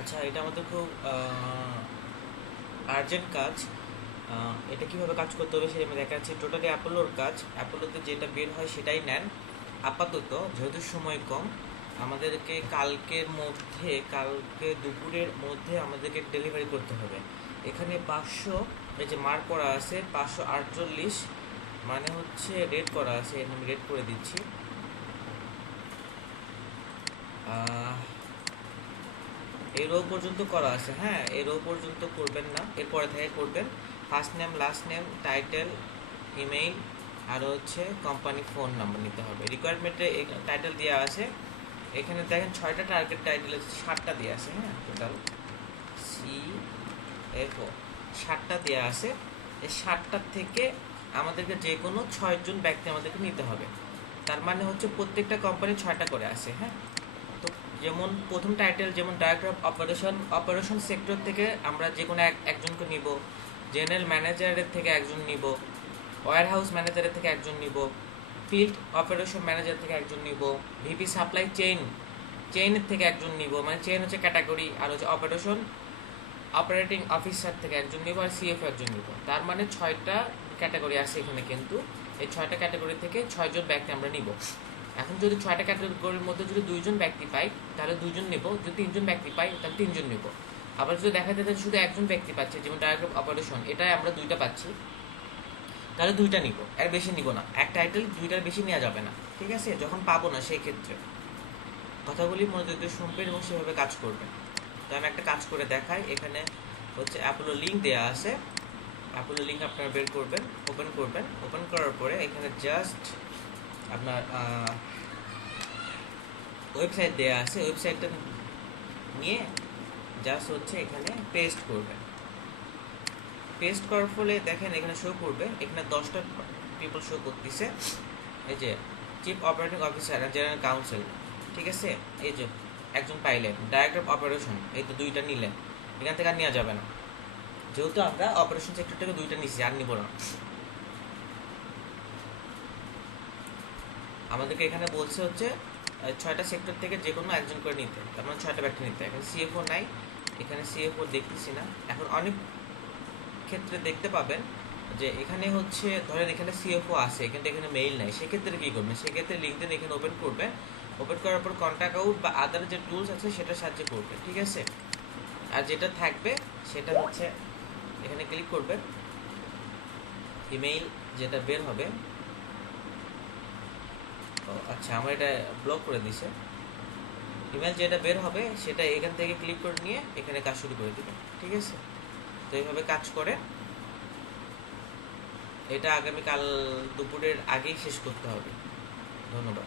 আচ্ছা, এটা আমাদের খুব আর্জেন্ট কাজ। এটা কিভাবে কাজ করতে হবে সেটা আমি দেখাচ্ছি। টোটালি অ্যাপোলোর কাজ। অ্যাপোলোতে যেটা বের হয় সেটাই নেন আপাতত, যেহেতু সময় কম। আমাদেরকে কালকে দুপুরের মধ্যে আমাদেরকে ডেলিভারি করতে হবে। এখানে 500, এই যে মার্ক করা আছে 548, মানে হচ্ছে রেট করা আছে, আমি রেট করে দিচ্ছি। এই রো পর্যন্ত করা আছে, হ্যাঁ, এই রো পর্যন্ত করবেন না, এরপরে থেকে করবেন। First name, last name, title, email, আর হচ্ছে কোম্পানি ফোন নাম্বার নিতে হবে। রিকোয়ারমেন্টে টাইটেল দেওয়া আছে, এখানে দেখেন 6টা টার্গেট টাইটেল আছে, 7টা দেওয়া আছে, হ্যাঁ, টোটাল CFO 7টা দেওয়া আছে। এই 7টার থেকে আমাদেরকে যে কোনো 6জন ব্যক্তি আমাদেরকে নিতে হবে। তার মানে হচ্ছে প্রত্যেকটা কোম্পানি 6টা করে আছে, হ্যাঁ। তো যেমন প্রথম টাইটেল, যেমন ডাইরেক্টর অফ অপারেশন সেক্টর থেকে আমরা যে কোনো একজনকে নিব, জেনারেল ম্যানেজারের থেকে একজন নিব, ওয়্যার হাউস ম্যানেজারের থেকে একজন নিব, ফিল্ড অপারেশন ম্যানেজার থেকে একজন নিব, ভিপি সাপ্লাই চেইনের থেকে একজন নিব, মানে চেইন হচ্ছে ক্যাটাগরি, আর হচ্ছে অপারেটিং অফিসার থেকে একজন নিব, আর CFO একজন নিব। তার মানে 6টা ক্যাটাগরি আছে এখানে, কিন্তু এই 6টা ক্যাটাগরি থেকে 6জন ব্যক্তি আমরা নিব। এখন যদি 6টা ক্যাটাগরির মধ্যে যদি 2জন ব্যক্তি পাই তাহলে 2জন নেব, যদি 3জন ব্যক্তি পাই তাহলে 3জন নেব। আবার যদি দেখা যায় শুধু একজন ব্যক্তি পাচ্ছে, যেমন ডাইরেক্টর অফ অপারেশন, এটাই আমরা 2টা পাচ্ছি, তাহলে 2টা নিব, এর বেশি নিব না। এক টাইটেল 2টার বেশি নেওয়া যাবে না, ঠিক আছে? যখন পাবো না সেই ক্ষেত্রে কথাগুলি মনোযোগ দিয়ে শুনবেন এবং সেভাবে কাজ করবেন। তো আমি একটা কাজ করে দেখাই। এখানে হচ্ছে অ্যাপোলো লিঙ্ক দেওয়া আছে, অ্যাপোলো লিঙ্ক আপনারা বের করবেন, ওপেন করবেন। ওপেন করার পরে এখানে জাস্ট আপনার ওয়েবসাইট দেওয়া আছে, ওয়েবসাইটটা নিয়ে জাস্ট হচ্ছে এখানে পেস্ট করবেন। পেস্ট করার ফলে দেখেন এখানে শো করবে, এখানে 10টা পিপল শো করতেছে। এই যে চিফ অপারেটিং অফিসার আর জেনারেল কাউন্সিল, ঠিক আছে? এই যে একজন পাইলেন, ডাইরেক্টর অফ অপারেশন, এই তো 2টা নিলেন। এখান থেকে আর নেওয়া যাবে না, যেহেতু আমরা অপারেশন সেক্টর থেকে 2টা নিচ্ছি, আর নিব না। আমাদেরকে এখানে বলছে হচ্ছে 6টা সেক্টর থেকে যে কোনো একজন করে নিতে, তার মানে 6টা ব্যক্তি নিতে। এখানে CFO নাই, এখানে CFO দেখতেছি না। এখন অনেক ক্ষেত্রে দেখতে পাবেন যে এখানে হচ্ছে ধরেন এখানে CFO আছে কিন্তু এখানে মেইল নাই, সেক্ষেত্রে কী করবেন? সেক্ষেত্রে লিঙ্কডইন এখানে ওপেন করবেন। ওপেন করার পর কন্ট্যাক্ট আউট বা আদার যে টুলস আছে সেটার সাহায্যে করবেন, ঠিক আছে? আর যেটা থাকবে সেটা হচ্ছে এখানে ক্লিক করবেন, ইমেইল যেটা বের হবে। ও আচ্ছা, আমার এটা ব্লক করে দিছে। ইমেল যেটা বের হবে সেটা এখান থেকে ক্লিক করে নিয়ে এখানে কাজ শুরু করে দেবেন, ঠিক আছে? তো এইভাবে কাজ করে এটা আগামীকাল দুপুরের আগেই শেষ করতে হবে। ধন্যবাদ।